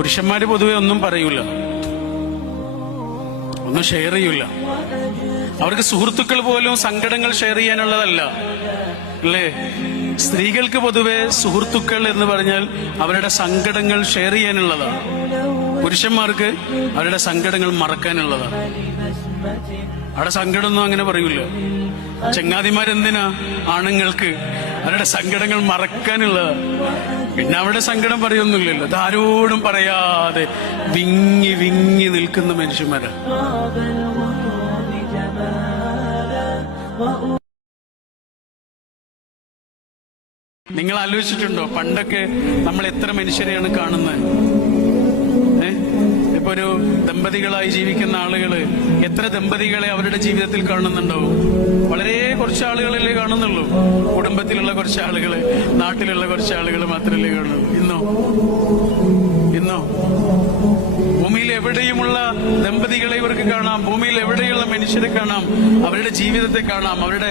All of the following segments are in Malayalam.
പുരുഷന്മാര് പൊതുവെ ഒന്നും പറയൂല, ഒന്നും ഷെയർ ചെയ്യൂല. അവർക്ക് സുഹൃത്തുക്കൾ പോലും സങ്കടങ്ങൾ ഷെയർ ചെയ്യാനുള്ളതല്ല അല്ലേ? സ്ത്രീകൾക്ക് പൊതുവെ സുഹൃത്തുക്കൾ എന്ന് പറഞ്ഞാൽ അവരുടെ സങ്കടങ്ങൾ ഷെയർ ചെയ്യാനുള്ളതാണ്. പുരുഷന്മാർക്ക് അവരുടെ സങ്കടങ്ങൾ മറക്കാനുള്ളതാണ്. അവിടെ സങ്കടമൊന്നും അങ്ങനെ പറയൂല. ചങ്ങാതിമാരെന്തിനാ ആണുങ്ങൾക്ക് അവരുടെ സങ്കടങ്ങൾ മറക്കാനുള്ളതാണ്. പിന്നെ അവിടെ സങ്കടം പറയൊന്നുമില്ലല്ലോ. അതാരോടും പറയാതെ വിങ്ങി വിങ്ങി നിൽക്കുന്ന മനുഷ്യന്മാരാ. നിങ്ങൾ ആലോചിച്ചിട്ടുണ്ടോ പണ്ടൊക്കെ നമ്മൾ എത്ര മനുഷ്യരെയാണ് കാണുന്നത്? ഇപ്പൊ ഒരു ദമ്പതികളായി ജീവിക്കുന്ന ആളുകള് എത്ര ദമ്പതികളെ അവരുടെ ജീവിതത്തിൽ കാണുന്നുണ്ടാവും? വളരെ കുറച്ച് ആളുകളല്ലേ കാണുന്നുള്ളൂ. കുടുംബത്തിലുള്ള കുറച്ച് ആളുകള്, നാട്ടിലുള്ള കുറച്ച് ആളുകൾ മാത്രമല്ലേ കാണുള്ളൂ. ഇന്നോ ഭൂമിയിൽ എവിടെയുമുള്ള ദമ്പതികളെ ഇവർക്ക് കാണാം, ഭൂമിയിൽ എവിടെയുള്ള മനുഷ്യരെ കാണാം, അവരുടെ ജീവിതത്തെ കാണാം, അവരുടെ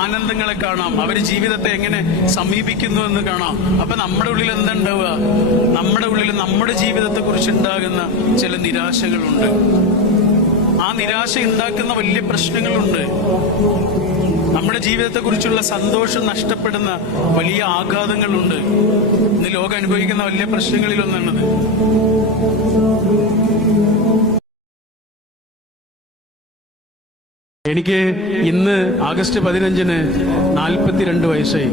ആനന്ദങ്ങളെ കാണാം, അവർ ജീവിതത്തെ എങ്ങനെ സമീപിക്കുന്നു എന്ന് കാണാം. അപ്പൊ നമ്മുടെ ഉള്ളിൽ എന്താ ഉണ്ടാവുക? നമ്മുടെ ഉള്ളിൽ നമ്മുടെ ജീവിതത്തെ കുറിച്ചുണ്ടാകുന്ന ചില നിരാശകളുണ്ട്. ആ നിരാശ ഉണ്ടാക്കുന്ന വലിയ പ്രശ്നങ്ങളുണ്ട്. നമ്മുടെ ജീവിതത്തെ കുറിച്ചുള്ള സന്തോഷം നഷ്ടപ്പെടുന്ന വലിയ ആഘാതങ്ങളുണ്ട്. ഇന്ന് ലോകം അനുഭവിക്കുന്ന വലിയ പ്രശ്നങ്ങളിൽ ഒന്നാണത്. എനിക്ക് ഇന്ന് ആഗസ്റ്റ് 15-ന് 42 വയസ്സായി.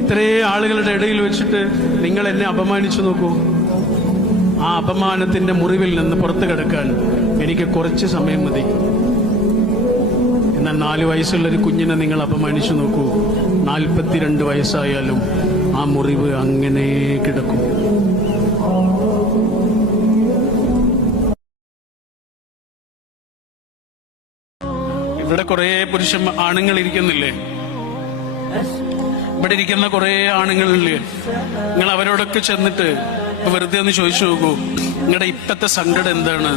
ഇത്രേ ആളുകളുടെ ഇടയിൽ വെച്ചിട്ട് നിങ്ങൾ എന്നെ അപമാനിച്ചു നോക്കൂ. ആ അപമാനത്തിന്റെ മുറിവിൽ നിന്ന് പുറത്തു കിടക്കാൻ എനിക്ക് കുറച്ച് സമയം മതി. എന്നാൽ 4 വയസ്സുള്ളൊരു കുഞ്ഞിനെ നിങ്ങൾ അപമാനിച്ചു നോക്കൂ. 42 വയസ്സായാലും ആ മുറിവ് അങ്ങനെ കിടക്കും. ഇവിടെ കുറെ ആണുങ്ങൾ ഇരിക്കുന്നില്ലേ? ഇവിടെ ഇരിക്കുന്ന കുറെ ആണുങ്ങളില്ലേ? നിങ്ങൾ അവരോടൊക്കെ ചെന്നിട്ട് വെറുതെ ഒന്ന് ചോദിച്ചു നോക്കൂ, നിങ്ങളുടെ ഇപ്പത്തെ സങ്കടം എന്താണ്?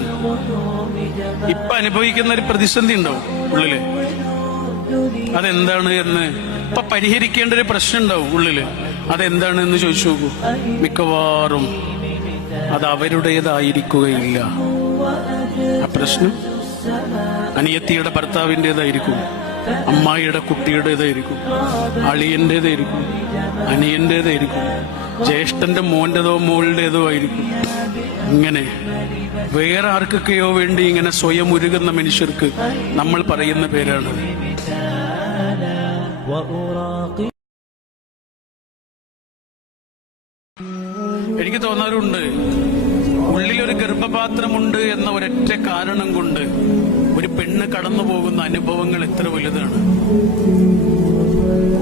ഇപ്പൊ അനുഭവിക്കുന്ന ഒരു പ്രതിസന്ധി ഉണ്ടാവും ഉള്ളില്, അതെന്താണ് എന്ന്. ഇപ്പൊ പരിഹരിക്കേണ്ട ഒരു പ്രശ്നം ഉണ്ടാവും ഉള്ളില്, അതെന്താണ് എന്ന് ചോദിച്ചു നോക്കൂ. മിക്കവാറും അത് അവരുടേതായിരിക്കുകയില്ല. ആ പ്രശ്നം അനിയത്തിയുടെ ഭർത്താവിൻ്റെതായിരിക്കും, അമ്മായിയുടെ കുട്ടിയുടേതായിരിക്കും, അളിയന്റേതായിരിക്കും, അനിയന്റേതായിരിക്കും, ജ്യേഷ്ഠന്റെ മോന്റേതോ മോളുടേതോ ആയിരിക്കും. ഇങ്ങനെ വേറെ ആർക്കൊക്കെയോ വേണ്ടി ഇങ്ങനെ സ്വയം ഉരുകുന്ന മനുഷ്യർക്ക് നമ്മൾ പറയുന്ന പേരാണ്. എനിക്ക് തോന്നാറുണ്ട്, ഉള്ളിലൊരു ഗർഭപാത്രമുണ്ട് എന്ന ഒരൊറ്റ കാരണം കൊണ്ട് ഒരു പെണ്ണ് കടന്നു പോകുന്ന അനുഭവങ്ങൾ എത്ര വലുതാണ്.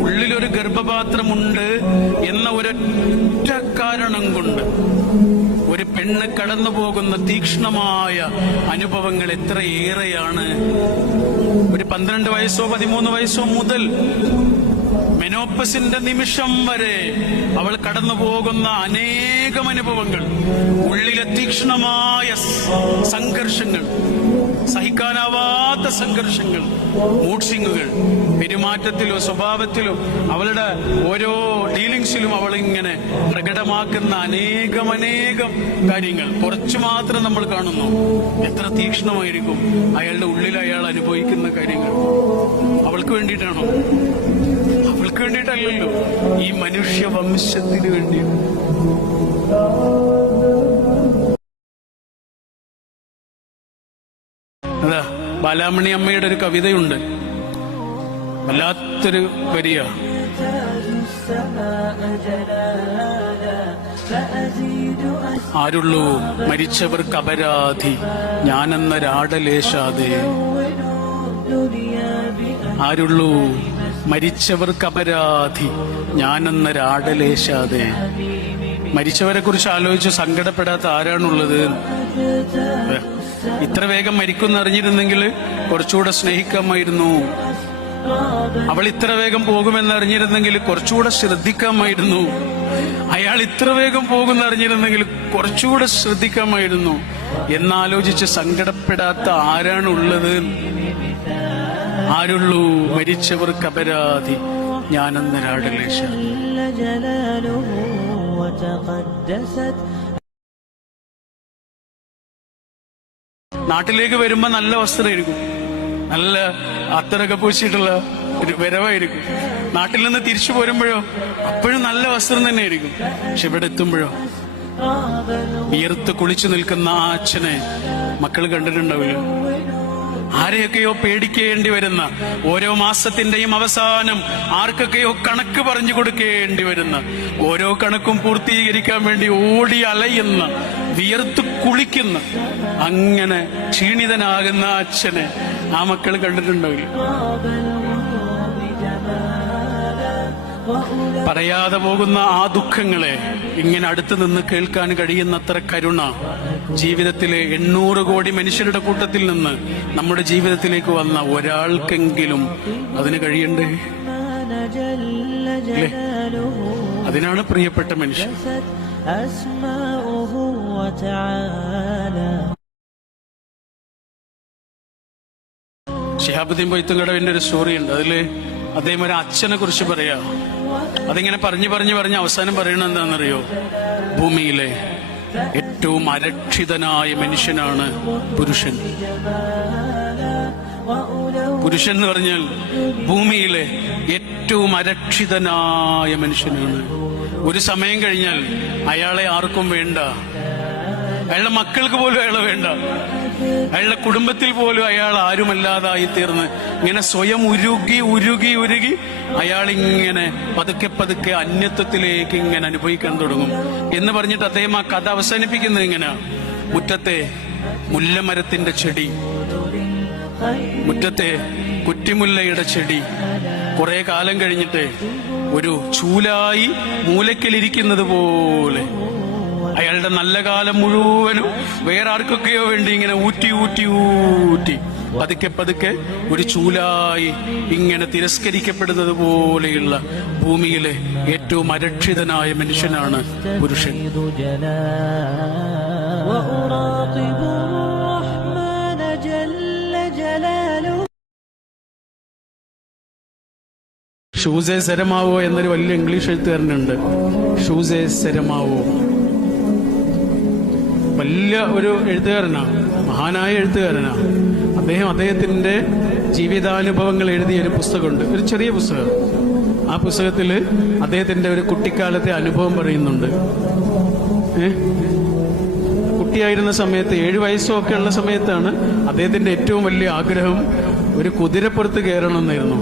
ഉള്ളിലൊരു ഗർഭപാത്രമുണ്ട് എന്ന ഒരൊറ്റ കാരണം കൊണ്ട് ഒരു പെണ്ണ് കടന്നു പോകുന്ന തീക്ഷ്ണമായ അനുഭവങ്ങൾ എത്രയേറെയാണ്. ഒരു 12 വയസ്സോ 13 വയസ്സോ മുതൽ മെനോപ്പസിന്റെ നിമിഷം വരെ അവൾ കടന്നു പോകുന്ന അനേകം അനുഭവങ്ങൾ, ഉള്ളിലെ തീക്ഷ്ണമായ സംഘർഷങ്ങൾ, സഹിക്കാനാവാത്ത സംഘർഷങ്ങൾ, മൂഡ് സ്വിങ്ങുകൾ, പെരുമാറ്റത്തിലും സ്വഭാവത്തിലും അവളുടെ ഓരോ ഡീലിങ്സിലും അവൾ ഇങ്ങനെ പ്രകടമാക്കുന്ന അനേകം കാര്യങ്ങൾ കുറച്ചു മാത്രം നമ്മൾ കാണുന്നു. എത്ര തീക്ഷ്ണമായിരിക്കും അയാളുടെ ഉള്ളിൽ അയാൾ അനുഭവിക്കുന്ന കാര്യങ്ങൾ. അവൾക്ക് വേണ്ടിയിട്ടാണോ? അവൾക്ക് വേണ്ടിയിട്ടല്ലല്ലോ, ഈ മനുഷ്യ വംശത്തിന് വേണ്ടി. അതാ ബാലാമണി അമ്മയുടെ ഒരു കവിതയുണ്ട്, വല്ലാത്തൊരു വരിയ. ആരുള്ളൂ മരിച്ചവർക്ക് അപരാധി ഞാനെന്നൊരാടലേശാതെ. ആരുള്ളൂ മരിച്ചവർക്ക് അപരാധി ഞാനെന്നൊരാടലേശാതെ. മരിച്ചവരെ കുറിച്ച് ആലോചിച്ച് സങ്കടപ്പെടാത്ത ആരാണുള്ളത്? ഇത്ര വേഗം മരിക്കുമെന്നറിഞ്ഞിരുന്നെങ്കിൽ കുറച്ചുകൂടെ സ്നേഹിക്കാമായിരുന്നു. അവൾ ഇത്ര വേഗം പോകുമെന്നറിഞ്ഞിരുന്നെങ്കിൽ കുറച്ചുകൂടെ ശ്രദ്ധിക്കാമായിരുന്നു. അയാൾ ഇത്ര വേഗം പോകുമെന്നറിഞ്ഞിരുന്നെങ്കിൽ കുറച്ചുകൂടെ ശ്രദ്ധിക്കാമായിരുന്നു. എന്നാലോചിച്ച് സങ്കടപ്പെടാത്ത ആരാണുള്ളത്? ആരുള്ളൂ മരിച്ചവർക്ക് അപരാധി ഞാനെന്നൊരാടലേശ. നാട്ടിലേക്ക് വരുമ്പോ നല്ല വസ്ത്രമായിരിക്കും, നല്ല അത്തറൊക്കെ പൂശിയിട്ടുള്ള ഒരു വരവായിരിക്കും. നാട്ടിൽ നിന്ന് തിരിച്ചു പോരുമ്പോഴോ അപ്പോഴും നല്ല വസ്ത്രം തന്നെ ആയിരിക്കും. പക്ഷെ ഇവിടെ എത്തുമ്പോഴോ വിയർത്ത് കുളിച്ചു നിൽക്കുന്ന ആ അച്ഛനെ മക്കൾ കണ്ടിട്ടുണ്ടാവില്ല. ആരെയൊക്കെയോ പേടിക്കേണ്ടി വരുന്ന, ഓരോ മാസത്തിന്റെയും അവസാനം ആർക്കൊക്കെയോ കണക്ക് പറഞ്ഞു കൊടുക്കേണ്ടി വരുന്ന, ഓരോ കണക്കും പൂർത്തീകരിക്കാൻ വേണ്ടി ഓടി അലയുന്ന, വിയർത്ത് കുളിക്കുന്ന, അങ്ങനെ ക്ഷീണിതനാകുന്ന അച്ഛനെ ആ മക്കൾ കണ്ടിട്ടുണ്ടാവില്ല. പറയാതെ പോകുന്ന ആ ദുഃഖങ്ങളെ ഇങ്ങനെ അടുത്ത് നിന്ന് കേൾക്കാൻ കഴിയുന്നത്ര കരുണ ജീവിതത്തിലെ 800 കോടി മനുഷ്യരുടെ കൂട്ടത്തിൽ നിന്ന് നമ്മുടെ ജീവിതത്തിലേക്ക് വന്ന ഒരാൾക്കെങ്കിലും അതിന് കഴിയണ്ടേ? അല്ലേ? അതിനാണ് പ്രിയപ്പെട്ട മനുഷ്യൻ. ശിഹാബുദ്ദീൻ പൊയ്ത്തുംകടവിന്റെ ഒരു സ്റ്റോറി ഉണ്ട്. അതില് അദ്ദേഹം ഒരു അച്ഛനെ കുറിച്ച് പറയാ. അതിങ്ങനെ പറഞ്ഞ് അവസാനം പറയണത് എന്താണെന്നറിയോ? ഭൂമിയിലെ ഏറ്റവും അരക്ഷിതനായ മനുഷ്യനാണ് പുരുഷൻ. പുരുഷൻ എന്ന് പറഞ്ഞാൽ ഭൂമിയിലെ ഏറ്റവും അരക്ഷിതനായ മനുഷ്യനാണ്. ഒരു സമയം കഴിഞ്ഞാൽ അയാളെ ആർക്കും വേണ്ട, അയാളുടെ മക്കൾക്ക് പോലും അയാളെ വേണ്ട, അയാളുടെ കുടുംബത്തിൽ പോലും അയാൾ ആരുമല്ലാതായി തീർന്ന് ഇങ്ങനെ സ്വയം ഉരുകി അയാളിങ്ങനെ പതുക്കെ അന്യത്വത്തിലേക്ക് ഇങ്ങനെ അനുഭവിക്കാൻ തുടങ്ങും എന്ന് പറഞ്ഞിട്ട് അദ്ദേഹം ആ കഥ അവസാനിപ്പിക്കുന്നത് ഇങ്ങനെ: മുറ്റത്തെ മുല്ലമരത്തിന്റെ ചെടി, മുറ്റത്തെ കുറ്റിമുല്ലയുടെ ചെടി കുറെ കാലം കഴിഞ്ഞിട്ട് ഒരു ചൂലായി മൂലക്കലിരിക്കുന്നത് പോലെ അയാളുടെ നല്ല കാലം മുഴുവനും വേറെ ആർക്കൊക്കെയോ വേണ്ടി ഇങ്ങനെ ഊറ്റി പതുക്കെ ഒരു ചൂലായി ഇങ്ങനെ തിരസ്കരിക്കപ്പെടുന്നത് പോലെയുള്ള ഭൂമിയിലെ ഏറ്റവും അരക്ഷിതനായ മനുഷ്യനാണ് പുരുഷൻ. ഷൂസെ സെരമാവോ എന്നൊരു വലിയ ഇംഗ്ലീഷ് എഴുത്തുകാരനുണ്ട്. ഷൂസെ സെരമാവോ വലിയ ഒരു എഴുത്തുകാരനാണ്, മഹാനായ എഴുത്തുകാരനാണ്. അദ്ദേഹത്തിന്റെ ജീവിതാനുഭവങ്ങൾ എഴുതിയ ഒരു പുസ്തകമുണ്ട്, ഒരു ചെറിയ പുസ്തകം. ആ പുസ്തകത്തിൽ അദ്ദേഹത്തിന്റെ ഒരു കുട്ടിക്കാലത്തെ അനുഭവം പറയുന്നുണ്ട്. കുട്ടിയായിരുന്ന സമയത്ത് 7 വയസ്സൊക്കെ ഉള്ള സമയത്താണ് അദ്ദേഹത്തിന്റെ ഏറ്റവും വലിയ ആഗ്രഹം ഒരു കുതിരപ്പുറത്ത് കയറണമെന്നായിരുന്നു.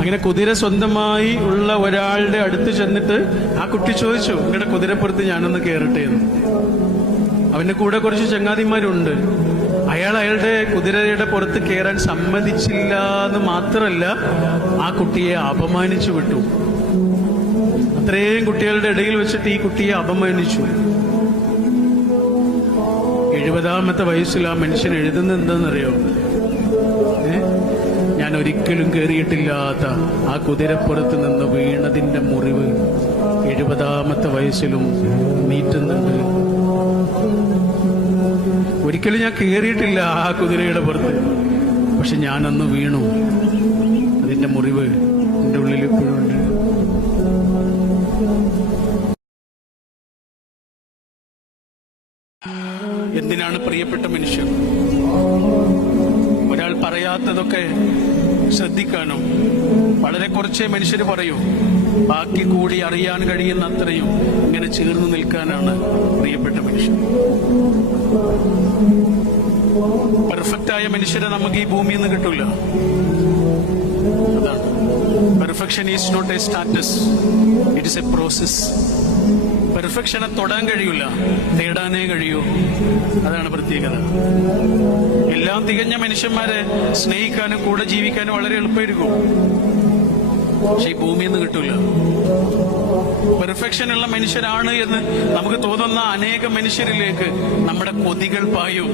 അങ്ങനെ കുതിര സ്വന്തമായി ഉള്ള ഒരാളുടെ അടുത്ത് ചെന്നിട്ട് ആ കുട്ടി ചോദിച്ചു, നിങ്ങളുടെ കുതിരപ്പുറത്ത് ഞാനൊന്ന് കയറട്ടെ എന്ന്. അവന്റെ കൂടെ കുറച്ച് ചങ്ങാതിമാരുണ്ട്. അയാളുടെ കുതിരയുടെ പുറത്ത് കയറാൻ സമ്മതിച്ചില്ല എന്ന് മാത്രമല്ല, ആ കുട്ടിയെ അപമാനിച്ചു വിട്ടു. അത്രയും കുട്ടികളുടെ ഇടയിൽ വെച്ചിട്ട് ഈ കുട്ടിയെ അപമാനിച്ചു. 70ാമത്തെ വയസ്സിൽ ആ മനുഷ്യൻ എഴുതുന്നത് എന്താണെന്നറിയോ? ഞാൻ ഒരിക്കലും കയറിയിട്ടില്ലാത്ത ആ കുതിരപ്പുറത്ത് നിന്ന് വീണതിന്റെ മുറിവ് 70ാമത്തെ വയസ്സിലും നീറ്റുന്നുണ്ട്. ഒരിക്കലും ഞാൻ കയറിയിട്ടില്ല ആ കുതിരയുടെ പുറത്ത്, പക്ഷെ ഞാനന്ന് വീണു. അതിന്റെ മുറിവ് എന്റെ ഉള്ളിൽ ഇപ്പോഴും ഉണ്ട്. എന്തിനാണ് പ്രിയപ്പെട്ട മനുഷ്യൻ ഒരാൾ പറയാത്തതൊക്കെ ശ്രദ്ധിക്കാനോ? വളരെ കുറച്ചേ മനുഷ്യർ പറയൂ, ബാക്കി കൂടി അറിയാൻ കഴിയുന്ന അത്രയും ഇങ്ങനെ ചേർന്ന് നിൽക്കാനാണ് പ്രിയപ്പെട്ട മനുഷ്യൻ. പെർഫെക്റ്റായ മനുഷ്യരെ നമുക്ക് ഈ ഭൂമിയിൽ നിന്ന് കിട്ടൂല. അതാണ് perfection is not a status, it is a process. പെർഫെക്ഷനെ തൊടാൻ കഴിയൂല, തേടാനേ കഴിയൂ. അതാണ് പ്രത്യേകത. എല്ലാം തികഞ്ഞ മനുഷ്യന്മാരെ സ്നേഹിക്കാനും കൂടെ ജീവിക്കാനും വളരെ എളുപ്പമായിരിക്കും, പക്ഷെ ഈ ഭൂമിയിൽ നിന്ന് കിട്ടൂല. പെർഫെക്ഷൻ ഉള്ള മനുഷ്യരാണ് എന്ന് നമുക്ക് തോന്നുന്ന അനേക മനുഷ്യരിലേക്ക് നമ്മുടെ കൊതികൾ പായും.